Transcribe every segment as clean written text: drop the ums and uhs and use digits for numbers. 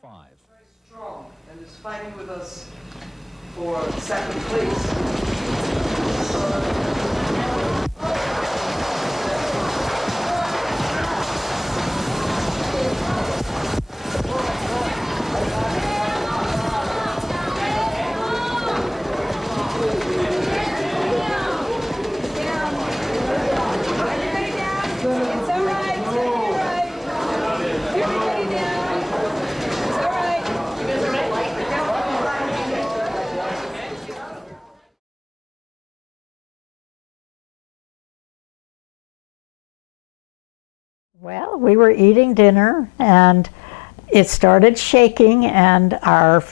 5. Very strong and is fighting with us for second place. Well, we were eating dinner and it started shaking and our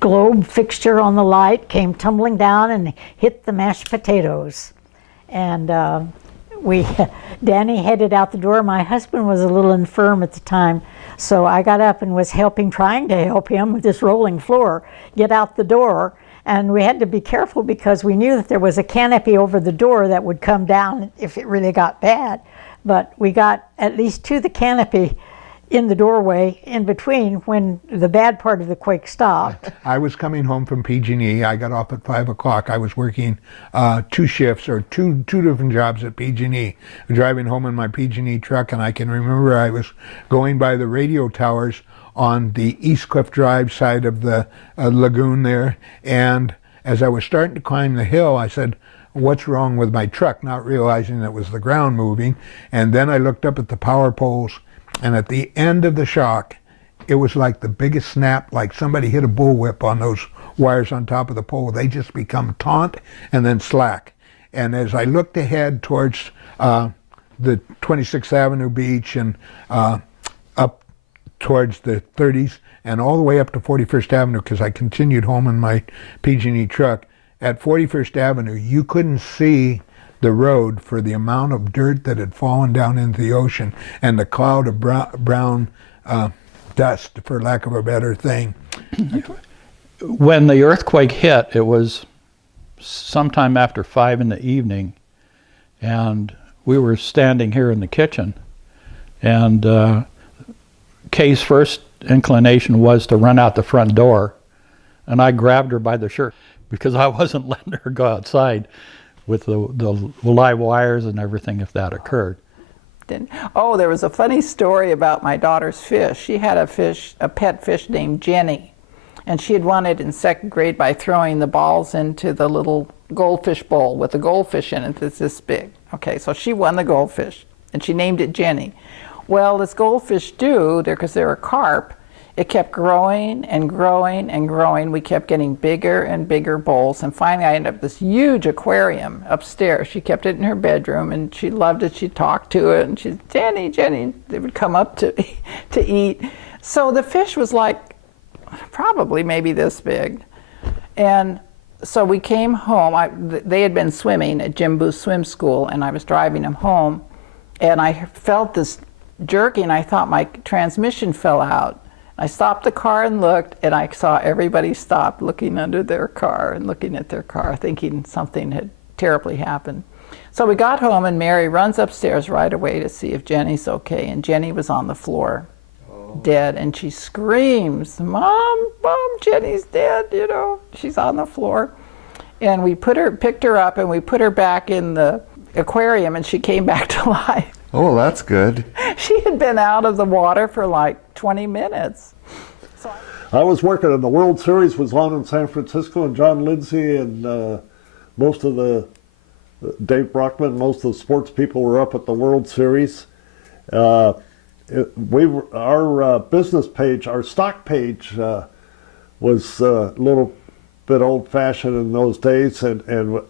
globe fixture on the light came tumbling down and hit the mashed potatoes. And Danny headed out the door. My husband was a little infirm at the time, so I got up and was trying to help him with this rolling floor, get out the door. And we had to be careful because we knew that there was a canopy over the door that would come down if it really got bad. But we got at least to the canopy in the doorway in between when the bad part of the quake stopped. I was coming home from PG&E. I got off at 5 o'clock. I was working 2 shifts or two different jobs at PG&E. Driving home in my PG&E truck, and I can remember I was going by the radio towers on the East Cliff Drive side of the lagoon there, and as I was starting to climb the hill, I said, "What's wrong with my truck?" Not realizing it was the ground moving. And then I looked up at the power poles, and at the end of the shock, it was like the biggest snap, like somebody hit a bullwhip on those wires on top of the pole. They just become taut and then slack. And as I looked ahead towards the 26th Avenue beach and up towards the 30s and all the way up to 41st Avenue, because I continued home in my PG&E truck, at 41st Avenue, you couldn't see the road for the amount of dirt that had fallen down into the ocean and the cloud of brown dust, for lack of a better thing. When the earthquake hit, it was sometime after 5 in the evening, and we were standing here in the kitchen, and Kay's first inclination was to run out the front door, and I grabbed her by the shirt because I wasn't letting her go outside with the live wires and everything if that occurred. Oh, there was a funny story about my daughter's fish. She had a pet fish named Jenny, and she had won it in 2nd grade by throwing the balls into the little goldfish bowl with a goldfish in it that's this big. Okay, so she won the goldfish, and she named it Jenny. Well, as goldfish do, because they're a carp, it kept growing and growing and growing. We kept getting bigger and bigger bowls, and finally I ended up with this huge aquarium upstairs. She kept it in her bedroom, and she loved it. She talked to it, and she'd, "Jenny, Jenny." They would come up to eat. So the fish was like probably maybe this big. And so we came home. They had been swimming at Jim Booth's swim school, and I was driving them home, and I felt this jerking. I thought my transmission fell out. I stopped the car and looked, and I saw everybody stop looking under their car and looking at their car, thinking something had terribly happened. So we got home, and Mary runs upstairs right away to see if Jenny's okay, and Jenny was on the floor, dead, and she screams, "Mom, Mom, Jenny's dead," you know, she's on the floor. And we picked her up, and we put her back in the aquarium, and she came back to life. Oh, that's good. She had been out of the water for like 20 minutes. So I was working in the World Series, was on in San Francisco, and John Lindsay and most of Dave Brockman, most of the sports people were up at the World Series. Our business page, our stock page was a little bit old-fashioned in those days, and in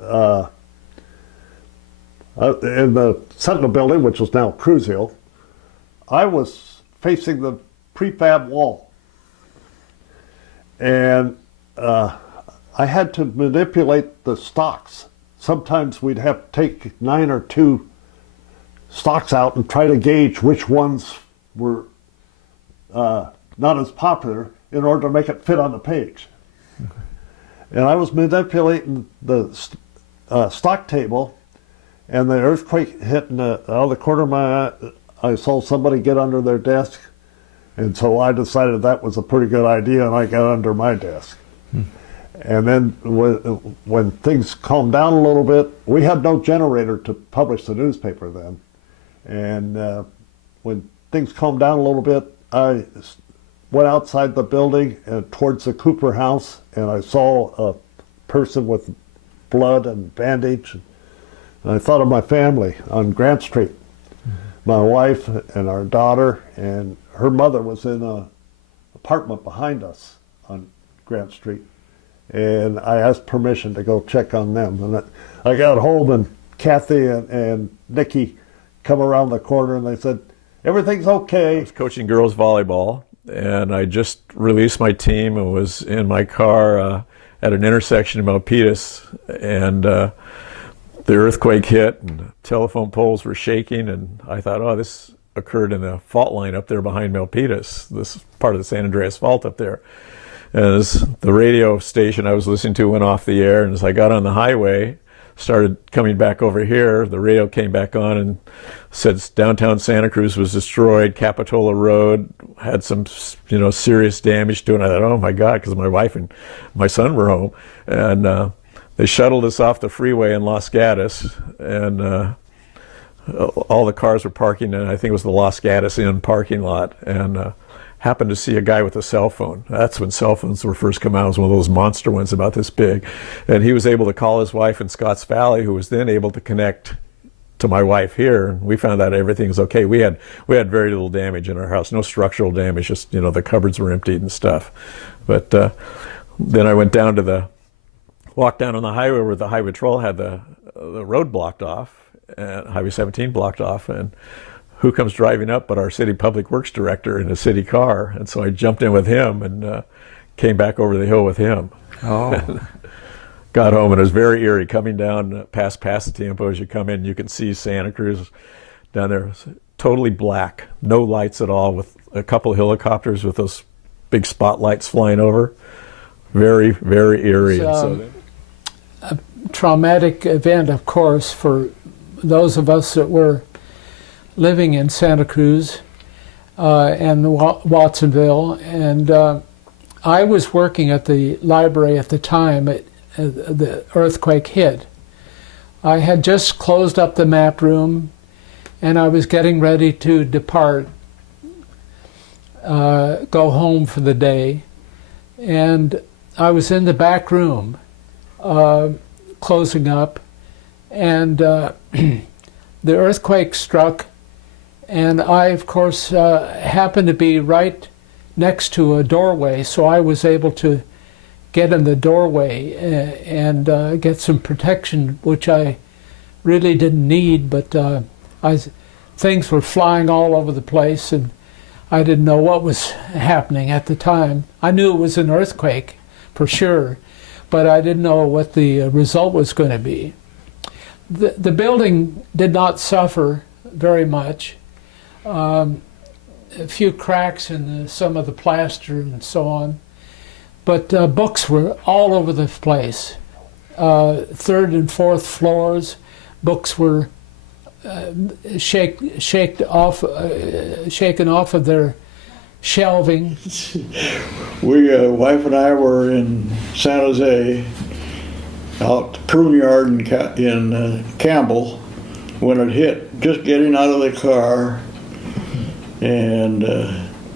the Sentinel building, which is now Cruziel, I was facing the prefab wall. And I had to manipulate the stocks. Sometimes we'd have to take 9 or 2 stocks out and try to gauge which ones were not as popular in order to make it fit on the page. And I was manipulating the stock table, and the earthquake hit in out of the corner of my eye. I saw somebody get under their desk And so I decided that was a pretty good idea, and I got under my desk. And then when things calmed down a little bit, we had no generator to publish the newspaper then. And when things calmed down a little bit, I went outside the building and towards the Cooper house, and I saw a person with blood and bandage. And I thought of my family on Grant Street. My wife and our daughter, and her mother was in an apartment behind us on Grant Street. And I asked permission to go check on them. And I got home, and Kathy and Nikki come around the corner, and they said, everything's okay. I was coaching girls volleyball, and I just released my team and was in my car at an intersection in Milpitas, and the earthquake hit, and the telephone poles were shaking, and I thought, oh, this occurred in the fault line up there behind Milpitas, this part of the San Andreas Fault up there. As the radio station I was listening to went off the air, and as I got on the highway, started coming back over here, the radio came back on and said downtown Santa Cruz was destroyed, Capitola Road had some, serious damage to it. And I thought, oh my God, because my wife and my son were home. And they shuttled us off the freeway in Los Gatos, and all the cars were parking, and I think it was the Los Gatos Inn parking lot, and happened to see a guy with a cell phone. That's when cell phones were first come out. It was one of those monster ones about this big. And he was able to call his wife in Scotts Valley, who was then able to connect to my wife here. And we found out everything was okay. We had very little damage in our house, no structural damage, just, the cupboards were emptied and stuff. But then I went down to walked down on the highway where the highway patrol had the road blocked off, and Highway 17 blocked off, and who comes driving up but our city public works director in a city car. And so I jumped in with him and came back over the hill with him. Oh. Got home, and it was very eerie coming down past Pasatiempo. As you come in, you can see Santa Cruz down there. It was totally black, no lights at all, with a couple of helicopters with those big spotlights flying over. Very, very eerie. It's a traumatic event, of course, for those of us that were living in Santa Cruz and Watsonville, and I was working at the library at the time the earthquake hit. I had just closed up the map room, and I was getting ready to depart, go home for the day, and I was in the back room closing up, and the earthquake struck. And I, of course, happened to be right next to a doorway, so I was able to get in the doorway and get some protection, which I really didn't need, but things were flying all over the place, and I didn't know what was happening at the time. I knew it was an earthquake, for sure, but I didn't know what the result was going to be. The building did not suffer very much. A few cracks in some of the plaster and so on, but books were all over the place. Third and fourth floors, books were shaken off of their shelving. Wife and I were in San Jose, out the prune yard in Campbell, when it hit, just getting out of the car. And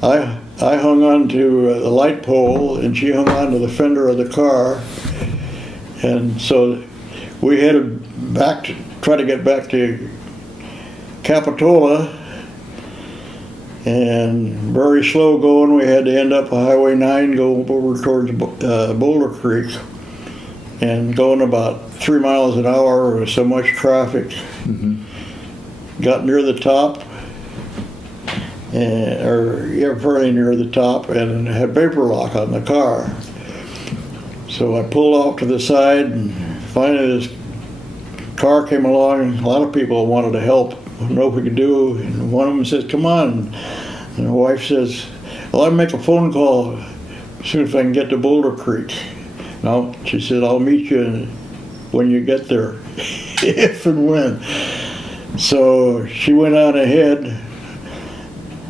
I hung on to the light pole, and she hung on to the fender of the car. And so we headed back to try to get back to Capitola, and very slow going. We had to end up on Highway 9, go over towards Boulder Creek, and going about 3 miles an hour with so much traffic. Mm-hmm. Got near the top, fairly near the top, and had vapor lock on the car. So I pulled off to the side, and finally this car came along, and a lot of people wanted to help, didn't know what we could do, and one of them says, "Come on." And the wife says, "Well, I'll make a phone call as soon as I can get to Boulder Creek." No, she said, "I'll meet you when you get there," if and when. So she went on ahead,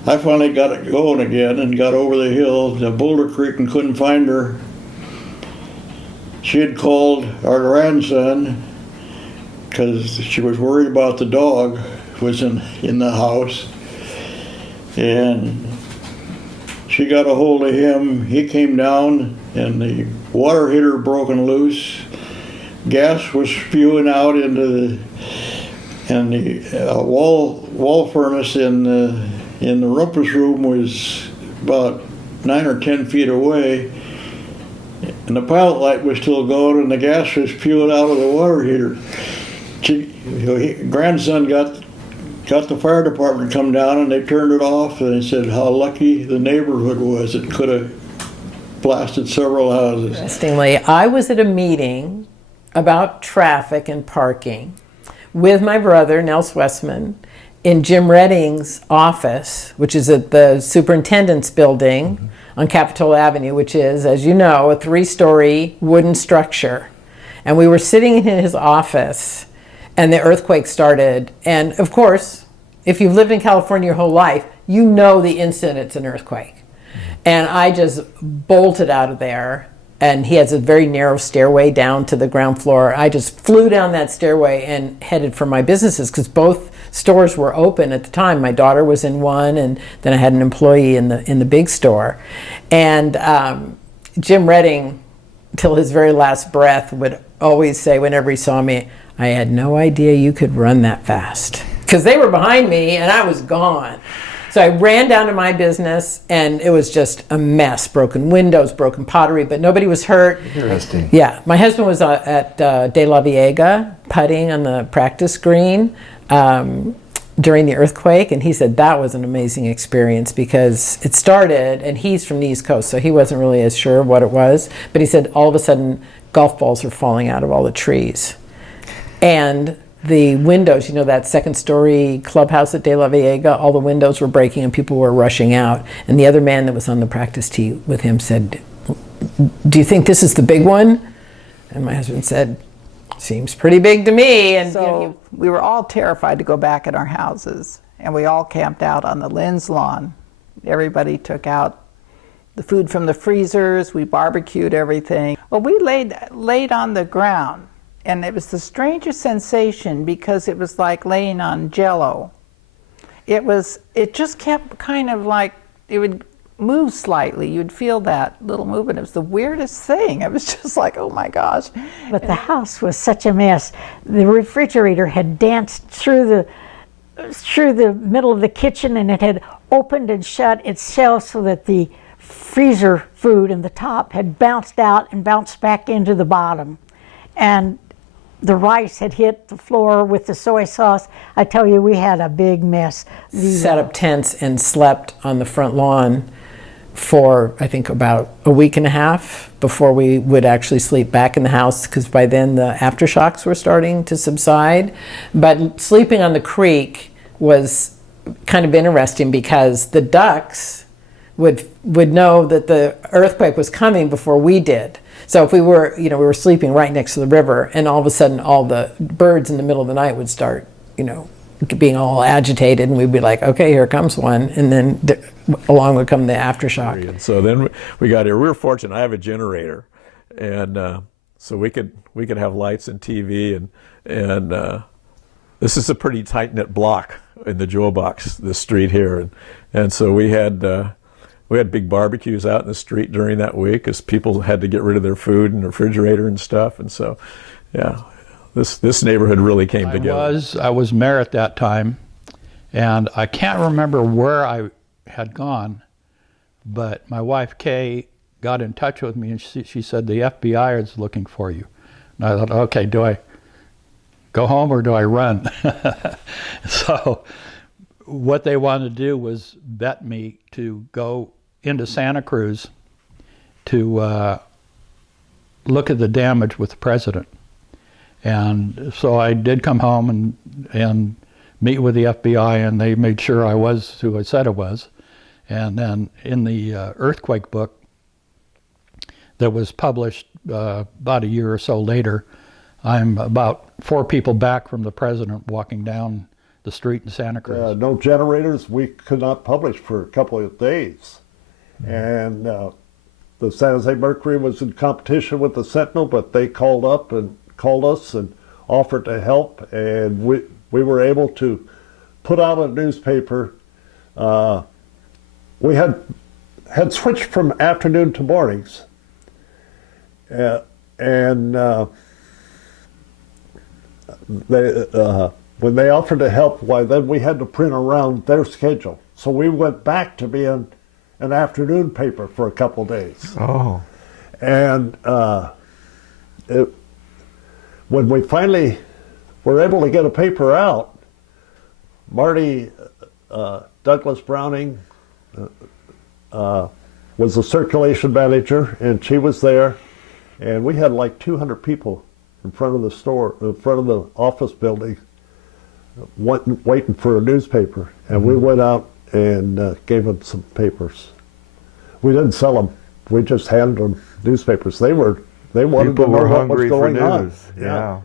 I finally got it going again and got over the hill to Boulder Creek and couldn't find her. She had called our grandson because she was worried about the dog was in the house. And she got a hold of him. He came down and the water heater broken loose. Gas was spewing out into the wall furnace in the rumpus room was about 9 or 10 feet away, and the pilot light was still going, and the gas was spewing out of the water heater. Grandson got the fire department to come down, and they turned it off, and they said how lucky the neighborhood was. It could have blasted several houses. Interestingly, I was at a meeting about traffic and parking with my brother, Nels Westman, in Jim Redding's office, which is at the superintendent's building on Capitola Avenue, which is, as you know, a 3-story wooden structure. And we were sitting in his office and the earthquake started. And of course, if you've lived in California your whole life, you know the instant it's an earthquake. And I just bolted out of there. And he has a very narrow stairway down to the ground floor. I just flew down that stairway and headed for my businesses because both stores were open at the time. My daughter was in one, and then I had an employee in the big store. And Jim Redding, till his very last breath, would always say whenever he saw me, I had no idea you could run that fast. Because they were behind me and I was gone. So I ran down to my business, and it was just a mess. Broken windows, broken pottery, but nobody was hurt. Interesting. Yeah. My husband was at De La Viega putting on the practice green during the earthquake, and he said that was an amazing experience because it started, and he's from the East Coast, so he wasn't really as sure what it was, but he said all of a sudden golf balls were falling out of all the trees. And the windows, you know, that 2nd-story clubhouse at De La Viega, all the windows were breaking and people were rushing out. And the other man that was on the practice tee with him said, do you think this is the big one? And my husband said, seems pretty big to me. And So we were all terrified to go back in our houses, and we all camped out on the Lynn's lawn. Everybody took out the food from the freezers, we barbecued everything. Well, we laid on the ground. And it was the strangest sensation because it was like laying on Jell-O. It just kept kind of like, it would move slightly. You'd feel that little movement. It was the weirdest thing. It was just like, oh my gosh. But the house was such a mess. The refrigerator had danced through the middle of the kitchen, and it had opened and shut its shelves so that the freezer food in the top had bounced out and bounced back into the bottom. And the rice had hit the floor with the soy sauce. I tell you, we had a big mess. Set up tents and slept on the front lawn for, I think, about a week and a half before we would actually sleep back in the house, because by then the aftershocks were starting to subside. But sleeping on the creek was kind of interesting because the ducks would know that the earthquake was coming before we did. So if we were sleeping right next to the river, and all of a sudden all the birds in the middle of the night would start, being all agitated, and we'd be like, okay, here comes one, and then along would come the aftershock. And so then we got here. We were fortunate. I have a generator, and so we could have lights and TV, and this is a pretty tight knit block in the Jewel Box, this street here, and so we had big barbecues out in the street during that week because people had to get rid of their food and refrigerator and stuff, and so yeah. This neighborhood really came together. I was mayor at that time, and I can't remember where I had gone, but my wife Kay got in touch with me, and she said the FBI is looking for you. And I thought, okay, do I go home or do I run? So what they wanted to do was bet me to go into Santa Cruz to look at the damage with the president. And so I did come home and meet with the FBI, and they made sure I was who I said I was. And then in the earthquake book that was published about a year or so later, I'm about 4 people back from the president walking down the street in Santa Cruz. No generators. We could not publish for a couple of days. And the San Jose Mercury was in competition with the Sentinel, but they called us and offered to help, and we were able to put out a newspaper. We had switched from afternoon to mornings, and when they offered to help, why then we had to print around their schedule. So we went back to being an afternoon paper for a couple days. Oh. And when we finally were able to get a paper out, Marty Douglas Browning was the circulation manager, and she was there, and we had like 200 people in front of the store, in front of the office building, waiting for a newspaper, and we went out and gave them some papers. We didn't sell them; we just handed them newspapers. They wanted People to know were what was hungry for going on. news. Yeah.